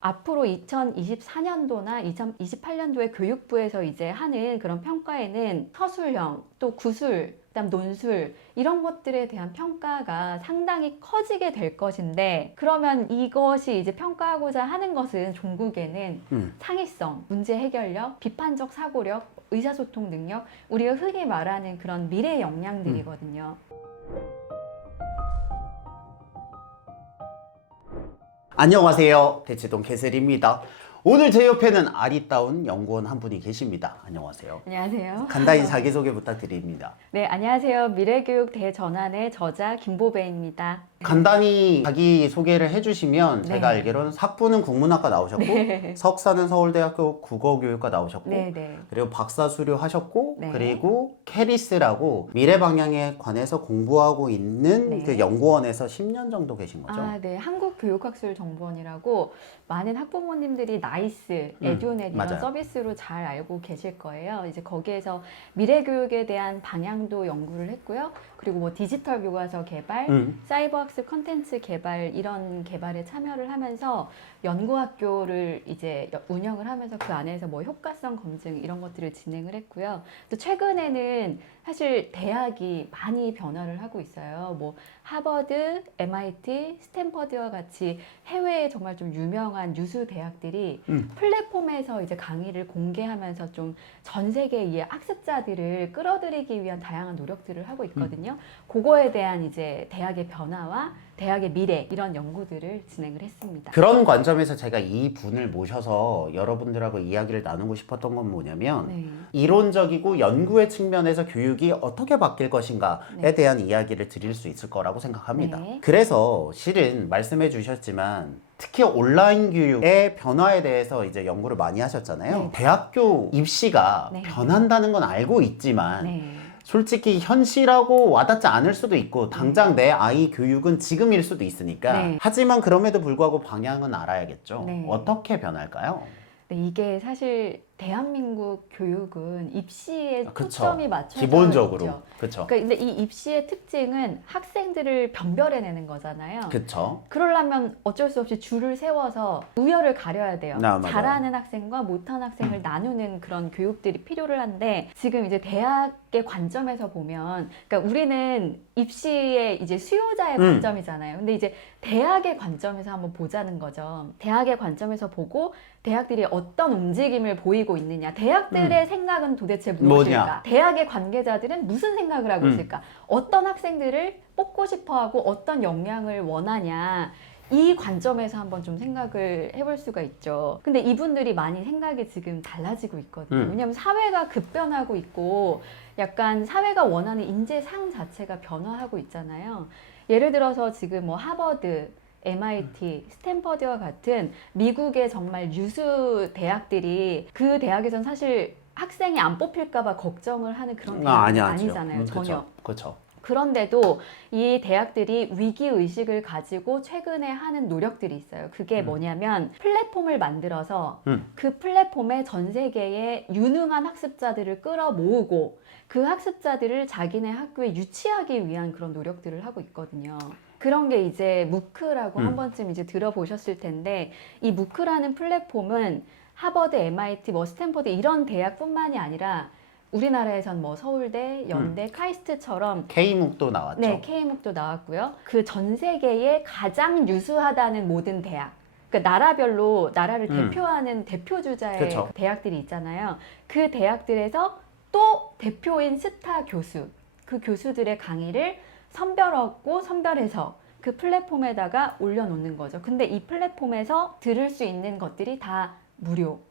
앞으로 2024년도나 2028년도에 교육부에서 이제 하는 그런 평가에는 서술형, 또 구술, 그다음 논술 이런 것들에 대한 평가가 상당히 커지게 될 것인데, 그러면 이것이 이제 평가하고자 하는 것은 종국에는 창의성, 문제 해결력, 비판적 사고력, 의사소통 능력, 우리가 흔히 말하는 그런 미래 역량들이거든요. 안녕하세요. 대치동 캐슬입니다. 오늘 제 옆에는 아리따운 연구원 한 분이 계십니다. 안녕하세요. 안녕하세요. 간단히 자기소개 부탁드립니다. 네, 안녕하세요. 미래교육 대전환의 저자 김보배입니다. 간단히 자기소개를 해주시면 네. 제가 알기로는 학부는 국문학과 나오셨고 네. 석사는 서울대학교 국어교육과 나오셨고 네. 그리고 박사 수료하셨고 네. 그리고 캐리스라고 미래 방향에 관해서 공부하고 있는 네. 그 연구원에서 10년 정도 계신 거죠? 네. 한국교육학술정보원이라고 많은 학부모님들이 나이스, 에듀넷 이런 맞아요. 서비스로 잘 알고 계실 거예요. 이제 거기에서 미래교육에 대한 방향도 연구를 했고요. 그리고 뭐 디지털 교과서 개발, 사이버 학습 컨텐츠 개발 이런 개발에 참여를 하면서 연구학교를 이제 운영을 하면서 그 안에서 뭐 효과성 검증 이런 것들을 진행을 했고요. 또 최근에는 사실 대학이 많이 변화를 하고 있어요. 뭐 하버드, MIT, 스탠퍼드와 같이 해외에 정말 좀 유명한 유수 대학들이 플랫폼에서 이제 강의를 공개하면서 좀 전 세계의 학습자들을 끌어들이기 위한 다양한 노력들을 하고 있거든요. 그거에 대한 이제 대학의 변화와 대학의 미래 이런 연구들을 진행을 했습니다. 그런 관점에서 제가 이 분을 모셔서 여러분들하고 이야기를 나누고 싶었던 건 뭐냐면 네. 이론적이고 연구의 측면에서 교육이 어떻게 바뀔 것인가에 네. 대한 이야기를 드릴 수 있을 거라고 생각합니다. 네. 그래서 실은 말씀해 주셨지만 특히 온라인 교육의 변화에 대해서 이제 연구를 많이 하셨잖아요. 네. 대학교 입시가 네. 변한다는 건 알고 있지만 네. 솔직히 현실하고 와닿지 않을 수도 있고 당장 내 아이 교육은 지금일 수도 있으니까 네. 하지만 그럼에도 불구하고 방향은 알아야겠죠. 네. 어떻게 변할까요? 네, 이게 사실 대한민국 교육은 입시에 그쵸. 초점이 맞춰져 기본적으로 있죠. 그쵸. 그러니까 근데 이 입시의 특징은 학생들을 변별해내는 거잖아요. 그쵸. 그러려면 어쩔 수 없이 줄을 세워서 우열을 가려야 돼요. 맞아요. 잘하는 학생과 못하는 학생을 나누는 그런 교육들이 필요를 한데, 지금 이제 대학의 관점에서 보면, 그러니까 우리는 입시의 이제 수요자의 관점이잖아요. 근데 이제 대학의 관점에서 한번 보자는 거죠. 대학의 관점에서 보고 대학들이 어떤 움직임을 보이고 있느냐, 대학들의 생각은 도대체 무엇일까, 뭐냐? 대학의 관계자들은 무슨 생각을 하고 있을까, 어떤 학생들을 뽑고 싶어하고 어떤 역량을 원하냐, 이 관점에서 한번 좀 생각을 해볼 수가 있죠. 근데 이분들이 많이 생각이 지금 달라지고 있거든요. 왜냐하면 사회가 급변하고 있고 약간 사회가 원하는 인재상 자체가 변화하고 있잖아요. 예를 들어서 지금 뭐 하버드, MIT, 스탠퍼드와 같은 미국의 정말 유수 대학들이, 그 대학에선 사실 학생이 안 뽑힐까봐 걱정을 하는 그런 대학이 아니잖아요. 전혀. 그렇죠. 그런데도 이 대학들이 위기의식을 가지고 최근에 하는 노력들이 있어요. 그게 뭐냐면 플랫폼을 만들어서 그 플랫폼에 전 세계의 유능한 학습자들을 끌어모으고 그 학습자들을 자기네 학교에 유치하기 위한 그런 노력들을 하고 있거든요. 그런 게 이제 무크라고 한 번쯤 이제 들어보셨을 텐데, 이 무크라는 플랫폼은 하버드, MIT, 뭐 스탠퍼드 이런 대학뿐만이 아니라 우리나라에선 뭐 서울대, 연대, 카이스트처럼 K묵도 나왔죠. 네, K묵도 나왔고요. 그 전 세계에 가장 유수하다는 모든 대학, 그러니까 나라별로 나라를 대표하는 대표 주자의 그쵸. 대학들이 있잖아요. 그 대학들에서 또 대표인 스타 교수, 그 교수들의 강의를 선별하고 선별해서 그 플랫폼에다가 올려놓는 거죠. 근데 이 플랫폼에서 들을 수 있는 것들이 다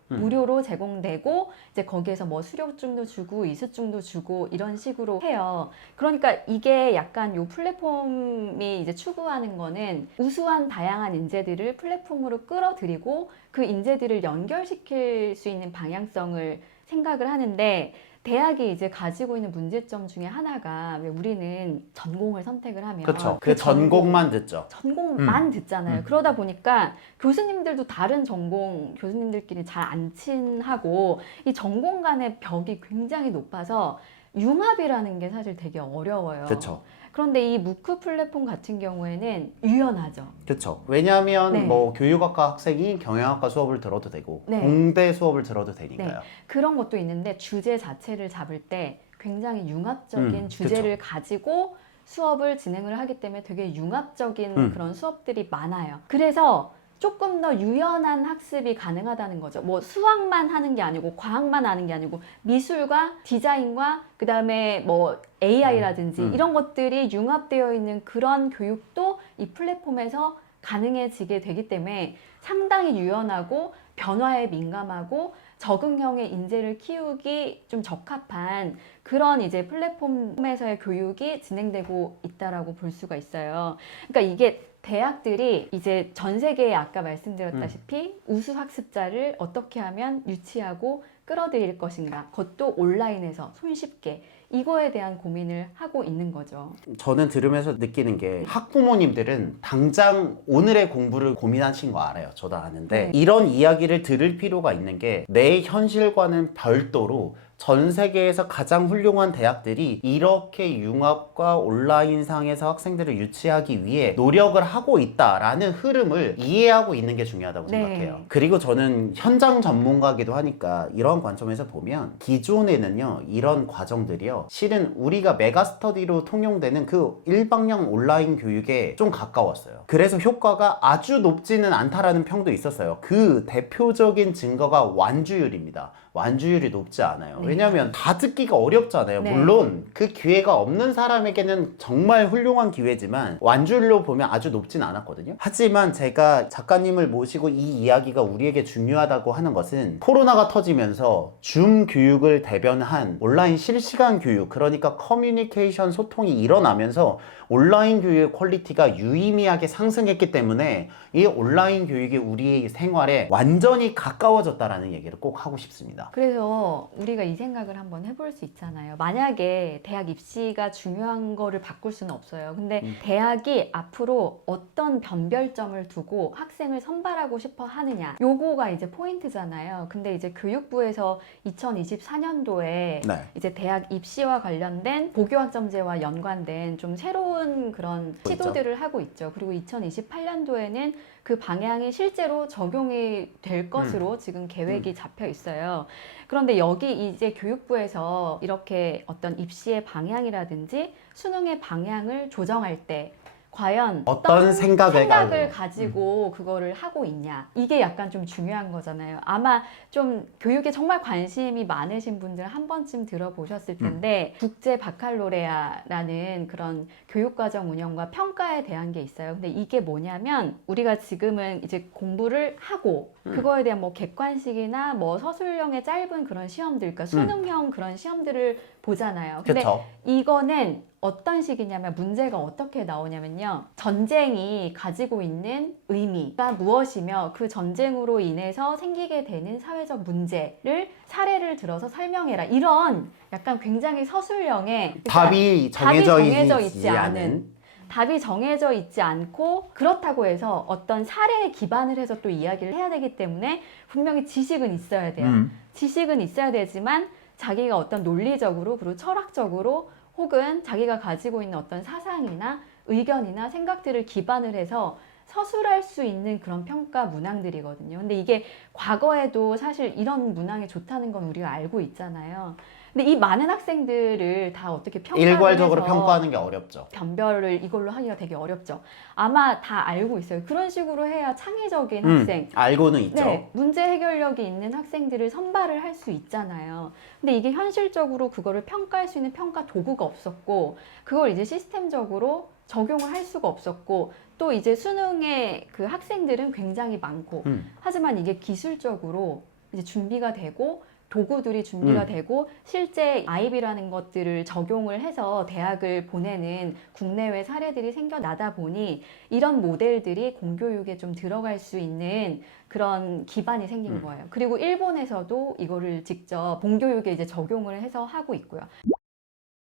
무료로 제공되고, 이제 거기에서 뭐 수료증도 주고 이수증도 주고 이런 식으로 해요. 그러니까 이게 약간 요 플랫폼이 이제 추구하는 거는 우수한 다양한 인재들을 플랫폼으로 끌어들이고 그 인재들을 연결시킬 수 있는 방향성을 생각을 하는데, 대학이 이제 가지고 있는 문제점 중에 하나가, 왜 우리는 전공을 선택을 하면 그렇죠. 그 전공만 듣죠. 전공만 듣잖아요. 그러다 보니까 교수님들도 다른 전공 교수님들끼리 잘 안 친하고 이 전공 간의 벽이 굉장히 높아서 융합이라는 게 사실 되게 어려워요. 그렇죠. 그런데 이 무크 플랫폼 같은 경우에는 유연하죠. 그렇죠. 왜냐하면 네. 뭐 교육학과 학생이 경영학과 수업을 들어도 되고 네. 공대 수업을 들어도 되니까요. 그런 것도 있는데 주제 자체를 잡을 때 굉장히 융합적인 주제를 가지고 수업을 진행을 하기 때문에 되게 융합적인 그런 수업들이 많아요. 그래서 조금 더 유연한 학습이 가능하다는 거죠. 뭐 수학만 하는 게 아니고 과학만 하는 게 아니고 미술과 디자인과 그다음에 뭐 AI라든지 이런 것들이 융합되어 있는 그런 교육도 이 플랫폼에서 가능해지게 되기 때문에 상당히 유연하고 변화에 민감하고 적응형의 인재를 키우기 좀 적합한 그런 이제 플랫폼에서의 교육이 진행되고 있다라고 볼 수가 있어요. 그러니까 이게 대학들이 이제 전 세계에 아까 말씀드렸다시피 우수 학습자를 어떻게 하면 유치하고 끌어들일 것인가, 그것도 온라인에서 손쉽게, 이거에 대한 고민을 하고 있는 거죠. 저는 들으면서 느끼는 게 학부모님들은 당장 오늘의 공부를 고민하신 거 알아요. 저도 아는데 이런 이야기를 들을 필요가 있는 게 내 현실과는 별도로 전 세계에서 가장 훌륭한 대학들이 이렇게 융합과 온라인상에서 학생들을 유치하기 위해 노력을 하고 있다라는 흐름을 이해하고 있는 게 중요하다고 생각해요. 그리고 저는 현장 전문가기도 하니까 이런 관점에서 보면 기존에는요, 이런 과정들이요, 실은 우리가 메가스터디로 통용되는 그 일방향 온라인 교육에 좀 가까웠어요. 그래서 효과가 아주 높지는 않다라는 평도 있었어요. 그 대표적인 증거가 완주율입니다. 완주율이 높지 않아요. 왜냐하면 다 듣기가 어렵잖아요. 물론 그 기회가 없는 사람에게는 정말 훌륭한 기회지만 완주율로 보면 아주 높진 않았거든요. 하지만 제가 작가님을 모시고 이 이야기가 우리에게 중요하다고 하는 것은 코로나가 터지면서 줌 교육을 대변한 온라인 실시간 교육, 그러니까 커뮤니케이션 소통이 일어나면서 온라인 교육의 퀄리티가 유의미하게 상승했기 때문에 이 온라인 교육이 우리의 생활에 완전히 가까워졌다라는 얘기를 꼭 하고 싶습니다. 그래서 우리가 이 생각을 한번 해볼 수 있잖아요. 만약에 대학 입시가 중요한 거를 바꿀 수는 없어요. 근데 대학이 앞으로 어떤 변별점을 두고 학생을 선발하고 싶어 하느냐, 요거가 이제 포인트잖아요. 근데 이제 교육부에서 2024년도에 이제 대학 입시와 관련된 보교학점제와 연관된 좀 새로운 그런 시도들을 하고 있죠. 그리고 2028년도에는 그 방향이 실제로 적용이 될 것으로 지금 계획이 잡혀 있어요. 그런데 여기 이제 교육부에서 이렇게 어떤 입시의 방향이라든지 수능의 방향을 조정할 때 과연 어떤 생각을 가지고 그거를 하고 있냐, 이게 약간 좀 중요한 거잖아요. 아마 좀 교육에 정말 관심이 많으신 분들 한 번쯤 들어보셨을 텐데 국제 바칼로레아라는 그런 교육과정 운영과 평가에 대한 게 있어요. 근데 이게 뭐냐면 우리가 지금은 이제 공부를 하고 그거에 대한 뭐 객관식이나 뭐 서술형의 짧은 그런 시험들, 그러니까 수능형 그런 시험들을 보잖아요. 근데 이거는 어떤 식이냐면 문제가 어떻게 나오냐면요, 전쟁이 가지고 있는 의미가 무엇이며 그 전쟁으로 인해서 생기게 되는 사회적 문제를 사례를 들어서 설명해라, 이런 약간 굉장히 서술형의 답이 정해져 있지 않은, 답이 정해져 있지 않고, 그렇다고 해서 어떤 사례에 기반을 해서 또 이야기를 해야 되기 때문에 분명히 지식은 있어야 돼요. 지식은 있어야 되지만 자기가 어떤 논리적으로 그리고 철학적으로 혹은 자기가 가지고 있는 어떤 사상이나 의견이나 생각들을 기반을 해서 서술할 수 있는 그런 평가 문항들이거든요. 근데 이게 과거에도 사실 이런 문항이 좋다는 건 우리가 알고 있잖아요. 근데 이 많은 학생들을 다 어떻게 평가를 일괄적으로 해서 평가하는 게 어렵죠. 변별을 이걸로 하기가 되게 어렵죠. 아마 다 알고 있어요. 그런 식으로 해야 창의적인 학생, 알고는 있죠. 문제 해결력이 있는 학생들을 선발을 할 수 있잖아요. 근데 이게 현실적으로 그거를 평가할 수 있는 평가 도구가 없었고, 그걸 이제 시스템적으로 적용을 할 수가 없었고, 또 이제 수능의 그 학생들은 굉장히 많고, 하지만 이게 기술적으로 이제 준비가 되고 도구들이 준비가 되고 실제 아이비라는 것들을 적용을 해서 대학을 보내는 국내외 사례들이 생겨나다 보니 이런 모델들이 공교육에 좀 들어갈 수 있는 그런 기반이 생긴 거예요. 그리고 일본에서도 이거를 직접 공교육에 이제 적용을 해서 하고 있고요.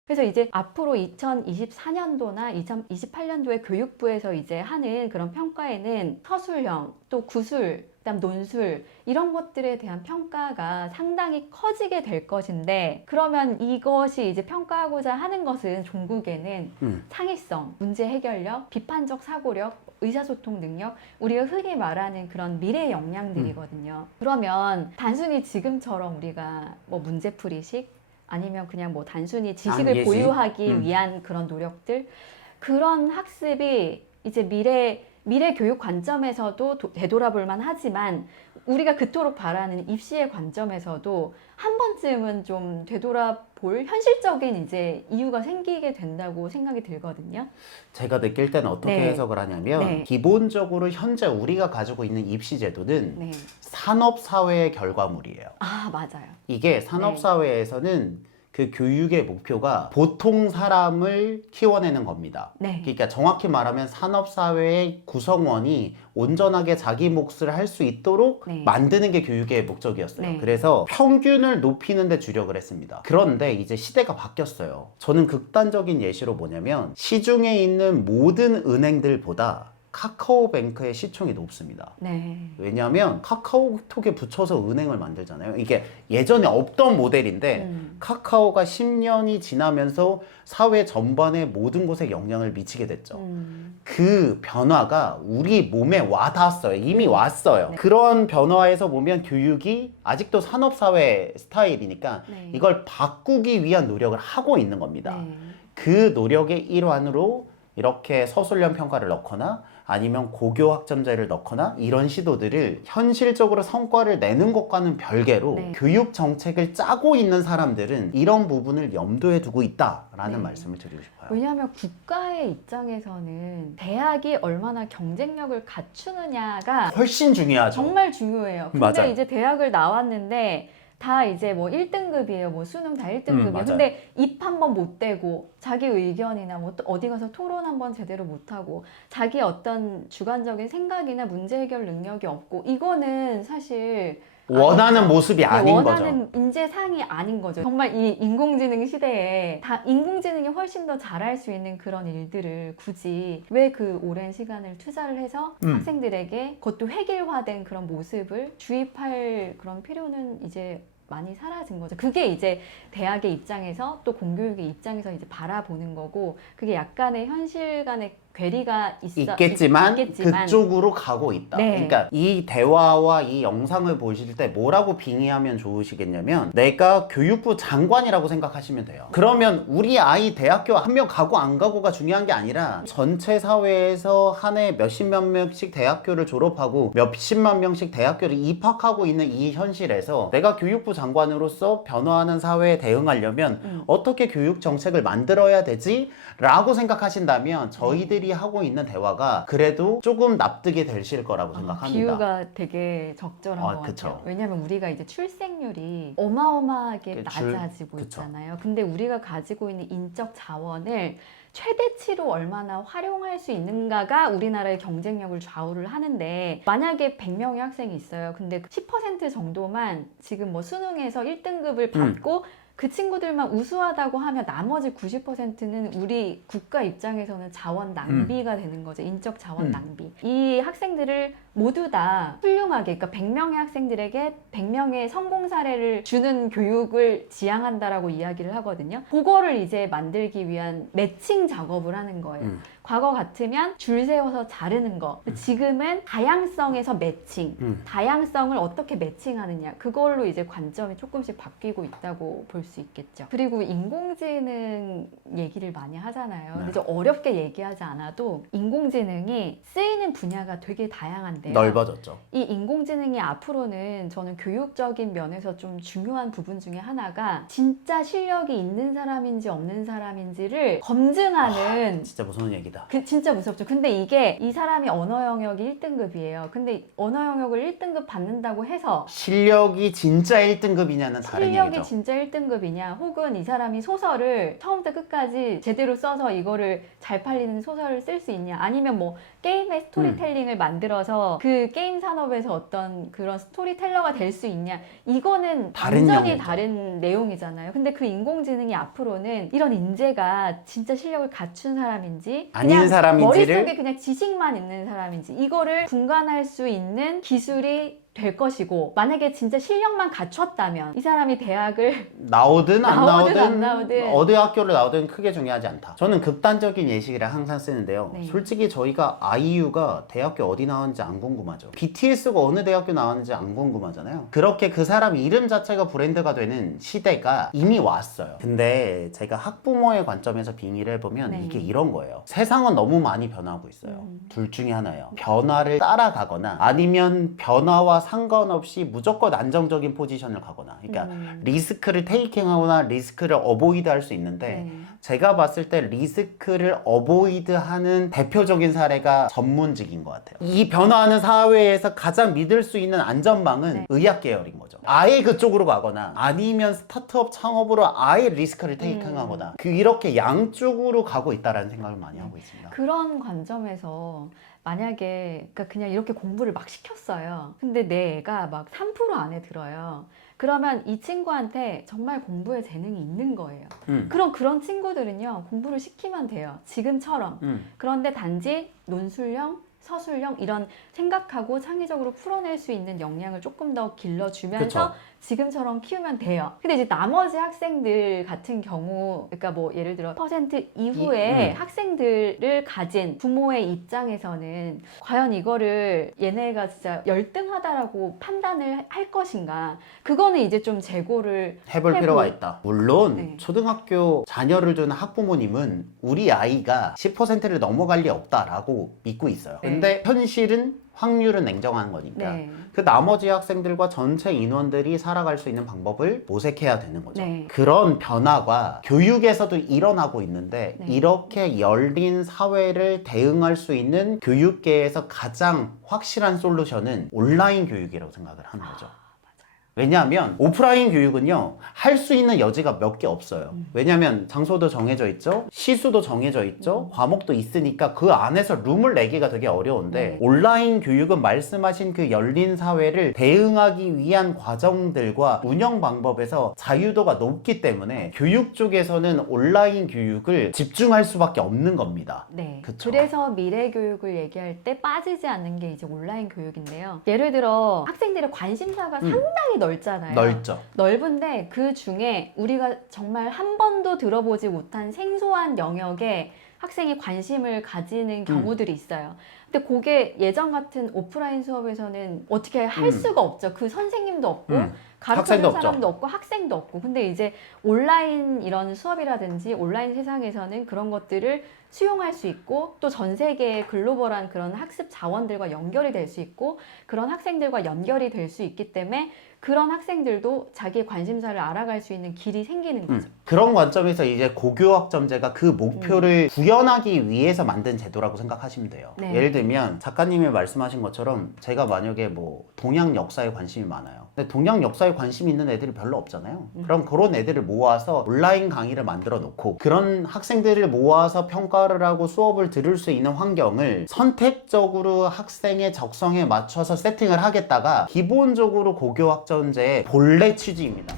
그래서 이제 앞으로 2024년도나 2028년도에 교육부에서 이제 하는 그런 평가에는 서술형, 또 구술, 그다음 논술 이런 것들에 대한 평가가 상당히 커지게 될 것인데, 그러면 이것이 이제 평가하고자 하는 것은 종국에는 창의성, 문제 해결력, 비판적 사고력, 의사소통 능력, 우리가 흔히 말하는 그런 미래 역량들이거든요. 그러면 단순히 지금처럼 우리가 뭐 문제풀이식 아니면 그냥 뭐 단순히 지식을 예시? 보유하기 위한 그런 노력들, 그런 학습이 이제 미래 교육 관점에서도 되돌아볼만 하지만, 우리가 그토록 바라는 입시의 관점에서도 한 번쯤은 좀 되돌아볼 현실적인 이제 이유가 생기게 된다고 생각이 들거든요. 제가 느낄 때는 어떻게 네. 해석을 하냐면 네. 기본적으로 현재 우리가 가지고 있는 입시 제도는 네. 산업사회의 결과물이에요. 아, 맞아요. 이게 산업사회에서는 그 교육의 목표가 보통 사람을 키워내는 겁니다. 네. 그러니까 정확히 말하면 산업사회의 구성원이 온전하게 자기 몫을 할 수 있도록 네. 만드는 게 교육의 목적이었어요. 네. 그래서 평균을 높이는 데 주력을 했습니다. 그런데 이제 시대가 바뀌었어요. 저는 극단적인 예시로 뭐냐면 시중에 있는 모든 은행들보다 카카오뱅크의 시총이 높습니다. 네. 왜냐하면 카카오톡에 붙여서 은행을 만들잖아요. 이게 예전에 없던 모델인데 카카오가 10년이 지나면서 사회 전반의 모든 곳에 영향을 미치게 됐죠. 그 변화가 우리 몸에 와닿았어요. 이미 왔어요. 네. 그런 변화에서 보면 교육이 아직도 산업사회 스타일이니까 네. 이걸 바꾸기 위한 노력을 하고 있는 겁니다. 네. 그 노력의 일환으로 이렇게 서술형 평가를 넣거나 아니면 고교 학점제를 넣거나 이런 시도들을 현실적으로 성과를 내는 것과는 별개로 네. 교육 정책을 짜고 있는 사람들은 이런 부분을 염두에 두고 있다라는 네. 말씀을 드리고 싶어요. 왜냐하면 국가의 입장에서는 대학이 얼마나 경쟁력을 갖추느냐가 훨씬 중요하죠. 정말 중요해요. 근데 맞아요. 이제 대학을 나왔는데 다 이제 뭐 1등급이에요. 뭐 수능 다 1등급이에요. 맞아요. 근데 입 한 번 못 대고 자기 의견이나 뭐 또 어디 가서 토론 한 번 제대로 못 하고 자기 어떤 주관적인 생각이나 문제 해결 능력이 없고, 이거는 사실 원하는 모습이 아닌 거죠. 원하는 인재상이 아닌 거죠. 정말 이 인공지능 시대에 다 인공지능이 훨씬 더 잘할 수 있는 그런 일들을 굳이 왜 그 오랜 시간을 투자를 해서 학생들에게 그것도 획일화된 그런 모습을 주입할 그런 필요는 이제 많이 사라진 거죠. 그게 이제 대학의 입장에서 또 공교육의 입장에서 이제 바라보는 거고, 그게 약간의 현실 간의 괴리가 있겠지만 그쪽으로 가고 있다. 네. 그러니까 이 대화와 이 영상을 보실 때 뭐라고 빙의하면 좋으시겠냐면, 내가 교육부 장관이라고 생각하시면 돼요. 그러면 우리 아이 대학교 한 명 가고 안 가고가 중요한 게 아니라 전체 사회에서 한 해 몇십만 명씩 대학교를 졸업하고 몇십만 명씩 대학교를 입학하고 있는 이 현실에서 내가 교육부 장관으로서 변화하는 사회에 대응하려면 어떻게 교육 정책을 만들어야 되지? 라고 생각하신다면 저희들이 하고 있는 대화가 그래도 조금 납득이 되실 거라고 생각합니다. 비유가 되게 적절한 것 그쵸. 같아요. 왜냐하면 우리가 이제 출생률이 어마어마하게 낮아지고 그쵸. 있잖아요. 근데 우리가 가지고 있는 인적 자원을 최대치로 얼마나 활용할 수 있는가가 우리나라의 경쟁력을 좌우를 하는데, 만약에 100명의 학생이 있어요. 근데 10% 정도만 지금 뭐 수능에서 1등급을 받고 그 친구들만 우수하다고 하면 나머지 90%는 우리 국가 입장에서는 자원 낭비가 되는 거죠. 인적 자원 낭비. 이 학생들을 모두 다 훌륭하게, 그러니까 100명의 학생들에게 100명의 성공 사례를 주는 교육을 지향한다라고 이야기를 하거든요. 그거를 이제 만들기 위한 매칭 작업을 하는 거예요. 과거 같으면 줄 세워서 자르는 거. 지금은 다양성에서 매칭. 다양성을 어떻게 매칭하느냐. 그걸로 이제 관점이 조금씩 바뀌고 있다고 볼 수 있겠죠. 그리고 인공지능 얘기를 많이 하잖아요. 근데 좀 어렵게 얘기하지 않아도 인공지능이 쓰이는 분야가 되게 다양한데요. 넓어졌죠. 이 인공지능이 앞으로는 저는 교육적인 면에서 좀 중요한 부분 중에 하나가 진짜 실력이 있는 사람인지 없는 사람인지를 검증하는 진짜 무서운 얘기다. 진짜 무섭죠. 근데 이게 이 사람이 언어 영역이 1등급이에요. 근데 언어 영역을 1등급 받는다고 해서 실력이 진짜 1등급이냐는 다른 실력이 얘기죠. 진짜 1등급이냐, 혹은 이 사람이 소설을 처음부터 끝까지 제대로 써서 이거를 잘 팔리는 소설을 쓸 수 있냐, 아니면 뭐 게임의 스토리텔링을 만들어서 돼서 그 게임 산업에서 어떤 그런 스토리텔러가 될 수 있냐, 이거는 다른 완전히 영역이죠. 다른 내용이잖아요. 근데 그 인공지능이 앞으로는 이런 인재가 진짜 실력을 갖춘 사람인지 아닌 그냥 사람인지를 머릿속에 그냥 지식만 있는 사람인지 이거를 분간할 수 있는 기술이 될 것이고, 만약에 진짜 실력만 갖췄다면 이 사람이 대학을 나오든 안 나오든 나오든, 안 나오든. 어디 학교를 나오든 크게 중요하지 않다. 저는 극단적인 예시를 항상 쓰는데요. 네. 솔직히 저희가 아이유가 대학교 어디 나왔는지 안 궁금하죠. BTS가 어느 대학교 나왔는지 안 궁금하잖아요. 그렇게 그 사람 이름 자체가 브랜드가 되는 시대가 이미 왔어요. 근데 제가 학부모의 관점에서 빙의를 해보면 네. 이게 이런 거예요. 세상은 너무 많이 변하고 있어요. 둘 중에 하나예요. 변화를 따라가거나 아니면 변화와 상관없이 무조건 안정적인 포지션을 가거나, 그러니까 리스크를 테이킹하거나 리스크를 어보이드 할 수 있는데, 네. 제가 봤을 때 리스크를 어보이드 하는 대표적인 사례가 전문직인 것 같아요. 이 변화하는 사회에서 가장 믿을 수 있는 안전망은 네. 의학 계열인 거죠. 아예 그쪽으로 가거나 아니면 스타트업 창업으로 아예 리스크를 테이킹하거나 이렇게 양쪽으로 가고 있다라는 생각을 많이 하고 있습니다. 그런 관점에서 만약에 그냥 이렇게 공부를 막 시켰어요. 근데 내 애가 막 3% 안에 들어요. 그러면 이 친구한테 정말 공부에 재능이 있는 거예요. 그럼 그런 친구들은요, 공부를 시키면 돼요. 지금처럼. 그런데 단지 논술형, 서술형 이런 생각하고 창의적으로 풀어낼 수 있는 역량을 조금 더 길러주면서 그쵸. 지금처럼 키우면 돼요. 근데 이제 나머지 학생들 같은 경우, 그러니까 뭐 예를 들어 퍼센트 이후에 학생들을 가진 부모의 입장에서는 과연 이거를 얘네가 진짜 열등하다라고 판단을 할 것인가, 그거는 이제 좀 재고를 해볼 필요가 있다. 물론 네. 초등학교 자녀를 두는 학부모님은 우리 아이가 10%를 넘어갈 리 없다라고 믿고 있어요. 네. 근데 현실은 확률은 냉정한 거니까 네. 그 나머지 학생들과 전체 인원들이 살아갈 수 있는 방법을 모색해야 되는 거죠. 네. 그런 변화가 교육에서도 일어나고 있는데, 네. 이렇게 열린 사회를 대응할 수 있는 교육계에서 가장 확실한 솔루션은 온라인 교육이라고 생각을 하는 거죠. 왜냐하면 오프라인 교육은요, 할 수 있는 여지가 몇 개 없어요. 왜냐하면 장소도 정해져 있죠, 시수도 정해져 있죠, 과목도 있으니까 그 안에서 룸을 내기가 되게 어려운데, 온라인 교육은 말씀하신 그 열린 사회를 대응하기 위한 과정들과 운영 방법에서 자유도가 높기 때문에 교육 쪽에서는 온라인 교육을 집중할 수밖에 없는 겁니다. 네. 그쵸. 그래서 미래 교육을 얘기할 때 빠지지 않는 게 이제 온라인 교육인데요. 예를 들어 학생들의 관심사가 상당히 넓잖아요. 넓죠. 넓은데 그 중에 우리가 정말 한 번도 들어보지 못한 생소한 영역에 학생이 관심을 가지는 경우들이 있어요. 근데 그게 예전 같은 오프라인 수업에서는 어떻게 할 수가 없죠. 그 선생님도 없고 가르쳐줄 학생도 사람도 없고 학생도 없고. 근데 이제 온라인 이런 수업이라든지 온라인 세상에서는 그런 것들을 수용할 수 있고, 또 전 세계의 글로벌한 그런 학습 자원들과 연결이 될 수 있고, 그런 학생들과 연결이 될 수 있기 때문에 그런 학생들도 자기의 관심사를 알아갈 수 있는 길이 생기는 거죠. 그런 관점에서 이제 고교학점제가 그 목표를 구현하기 위해서 만든 제도라고 생각하시면 돼요. 네. 예를 들면 작가님이 말씀하신 것처럼 제가 만약에 뭐 동양 역사에 관심이 많아요. 근데 동양 역사에 관심 있는 애들이 별로 없잖아요. 그럼 그런 애들을 모아서 온라인 강의를 만들어 놓고 그런 학생들을 모아서 평가를 하고 수업을 들을 수 있는 환경을 선택적으로 학생의 적성에 맞춰서 세팅을 하겠다가 기본적으로 고교학점제의 본래 취지입니다.